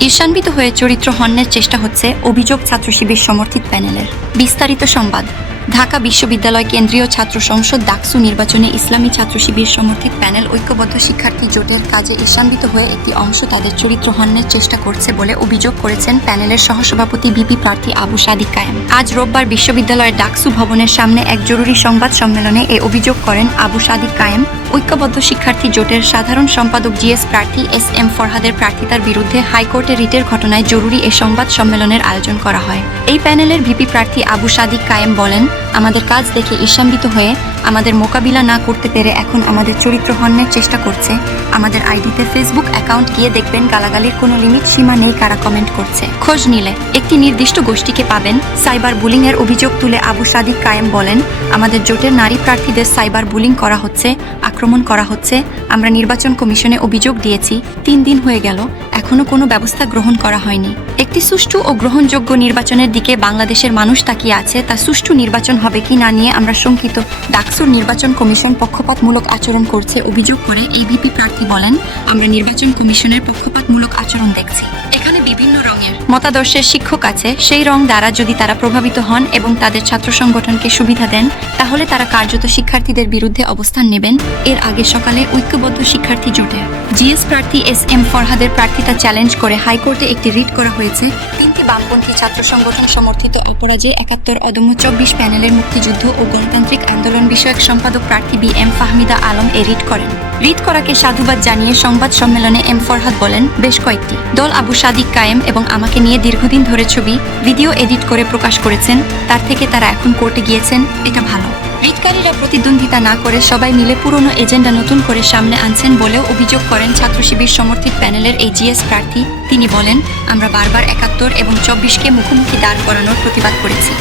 ঈর্ষান্বিত হয়ে চরিত্র হন্যের চেষ্টা হচ্ছে অভিযোগ ছাত্র শিবির সমর্থিত প্যানেলের। বিস্তারিত সংবাদ। ঢাকা বিশ্ববিদ্যালয় কেন্দ্রীয় ছাত্র সংসদ ডাকসু নির্বাচনে ইসলামী ছাত্র শিবির সমর্থিত প্যানেল ঐক্যবদ্ধ শিক্ষার্থী জোটের কাজে ঈর্ষান্বিত হয়ে একটি অংশ তাদের চরিত্র হন্যের চেষ্টা করছে বলে অভিযোগ করেছেন প্যানেলের সহসভাপতি বিপি প্রার্থী আবু সাদিক কায়েম। আজ রোববার বিশ্ববিদ্যালয়ের ডাকসু ভবনের সামনে এক জরুরি সংবাদ সম্মেলনে এ অভিযোগ করেন আবু সাদিক কায়েম। ঐক্যবদ্ধ শিক্ষার্থী জোটের সাধারণ সম্পাদক জিএস প্রার্থী এস এম ফরহাদের প্রার্থিতার বিরুদ্ধে হাইকোর্টে রিটের ঘটনায় জরুরি এ সংবাদ সম্মেলনের আয়োজন করা হয়। এই প্যানেলের ভিপি প্রার্থী আবু সাদিক কায়েম বলেন আমাদের কাজ দেখে ঈর্ষান্বিত হয়ে আমাদের মোকাবিলা না করতে পেরে এখন আমাদের চরিত্র হন্যের চেষ্টা করছে। আমাদের আইডিতে ফেসবুক অ্যাকাউন্ট গিয়ে দেখবেন গালাগালির কোনো লিমিট সীমা নেই কারা কমেন্ট করছে। খোঁজ নিলে একটি নির্দিষ্ট গোষ্ঠীকে পাবেন। সাইবার বুলিং এর অভিযোগ তুলে আবু সাদিক কায়েম বলেন, আমাদের জোটের নারী প্রার্থীদের সাইবার বুলিং করা হচ্ছে, আক্রমণ করা হচ্ছে। আমরা নির্বাচন কমিশনে অভিযোগ দিয়েছি। তিন দিন হয়ে গেল, এখনও কোনো ব্যবস্থা গ্রহণ করা হয়নি। একটি সুষ্ঠু ও গ্রহণযোগ্য নির্বাচনের দিকে বাংলাদেশের মানুষ তাকিয়ে আছে, তা সুষ্ঠু নির্বাচন হবে কি না নিয়ে আমরা শঙ্কিত। ডাকসুর নির্বাচন কমিশন পক্ষপাতমূলক আচরণ করছে অভিযোগ করে এবিপি প্রার্থী বলেন, আমরা নির্বাচন কমিশনের পক্ষপাতমূলক আচরণ দেখছি। এখানে বিভিন্ন রঙের মতাদর্শের শিক্ষক আছে। সেই রং দ্বারা যদি তারা প্রভাবিত হন এবং তাদের ছাত্র সংগঠনকে সুবিধা দেন, তাহলে তারা কার্যত শিক্ষার্থীদের বিরুদ্ধে অবস্থান নেবেন। এর আগে সকালে ঐক্যবদ্ধ শিক্ষার্থী জোটের জিএস প্রার্থী এস এম ফরহাদের প্রার্থিতা চ্যালেঞ্জ করে হাইকোর্টে একটি রিট করা হয়েছে। তিনটি বামপন্থী ছাত্র সংগঠন সমর্থিত অপরাজে একাত্তর অদম্য চব্বিশ প্যানেলের মুক্তিযুদ্ধ ও গণতান্ত্রিক আন্দোলন বিষয়ক সম্পাদক প্রার্থী বি এম ফাহমিদা আলম এ রিট করেন। রিট করাকে সাধুবাদ জানিয়ে সংবাদ সম্মেলনে এম ফরহাদ বলেন, বেশ কয়েকটি। দল আবু সাদিক কায়েম এবং আমাকে নিয়ে দীর্ঘদিন ধরে ছবি, ভিডিও এডিট করে প্রকাশ করেছেন। তার থেকে তারা এখন কোর্টে গিয়েছেন। এটা ভালো। রিটকারীরা প্রতিদ্বন্দ্বিতা না করে সবাই মিলে পুরনো এজেন্ডা নতুন করে সামনে আনছেন বলেও অভিযোগ করেন ছাত্র শিবির সমর্থিত প্যানেলের এই জিএস প্রার্থী। তিনি বলেন, আমরা বারবার একাত্তর এবং চব্বিশকে মুখোমুখি দাঁড় করানোর প্রতিবাদ করেছি।